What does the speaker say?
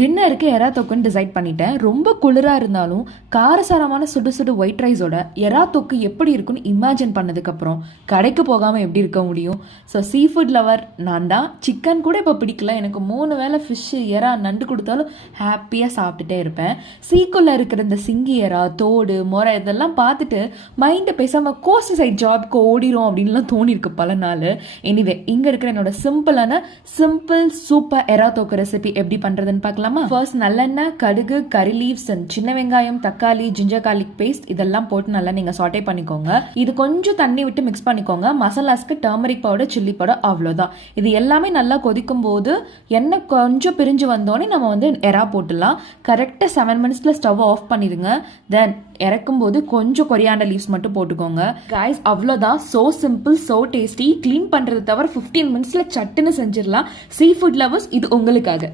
டின்னருக்கு எறா தொக்குன்னு டிசைட் பண்ணிட்டேன். ரொம்ப குளிராக இருந்தாலும் காரசாரமான சுடு சுடு ஒயிட் ரைஸோட எறா தொக்கு எப்படி இருக்குன்னு இமேஜின் பண்ணதுக்கப்புறம் கடைக்கு போகாமல் எப்படி இருக்க முடியும்? ஸோ சீ ஃபுட் லவர் நான் தான். சிக்கன் கூட இப்போ பிடிக்கல. எனக்கு 3 வேளை ஃபிஷ்ஷு எறா நண்டு கொடுத்தாலும் ஹாப்பியாக சாப்பிட்டுட்டே இருப்பேன். சீக்குள்ளே இருக்கிற இந்த சிங்கி எறா தோடு முறை இதெல்லாம் பார்த்துட்டு மைண்டை பேசாமல் கோஸ்ட் சைட் ஜாப்க்கு ஓடிரும் அப்படின்லாம் தோணிருக்கு பல நாள். எனிவே இங்கே இருக்கிற என்னோட சிம்பிள் சூப்பர் எறா தொக்கு ரெசிபி எப்படி பண்ணுறதுன்னு பார்க்கலாம். ஃபர்ஸ்ட் நல்லெண்ணெய், கடுகு, கரி லீவ்ஸ், சின்ன வெங்காயம், தக்காளி, ஜிஞ்சர் கார்லிக் பேஸ்ட் இதெல்லாம் போட்டு நல்லா நீங்க சாட்டே பண்ணிக்கோங்க. இது கொஞ்சம் தண்ணி விட்டு மிக்ஸ் பண்ணிக்கோங்க. மசாலாஸ்க்கு டர்மரிக் பவுடர், சில்லி பவுடர், அவ்வளோதான். இது எல்லாமே நல்லா கொதிக்கும் போது எண்ணெய் கொஞ்சம் பிரிஞ்சு வந்தோடனே நம்ம எறா போட்டுடலாம். கரெக்டாக 7 மினிட்ஸ்ல ஸ்டவ் ஆஃப் பண்ணிடுங்க. தென் இறக்கும் போது கொஞ்சம் கொரியாண்டர் லீவ்ஸ் மட்டும் போட்டுக்கோங்க. கைஸ் அவ்வளோதான். So simple, so tasty. Clean பண்றது தவிர 15 மினிட்ஸ்ல சட்டுன்னு செஞ்சிடலாம். சீ ஃபுட் லவர்ஸ் இது உங்களுக்காக.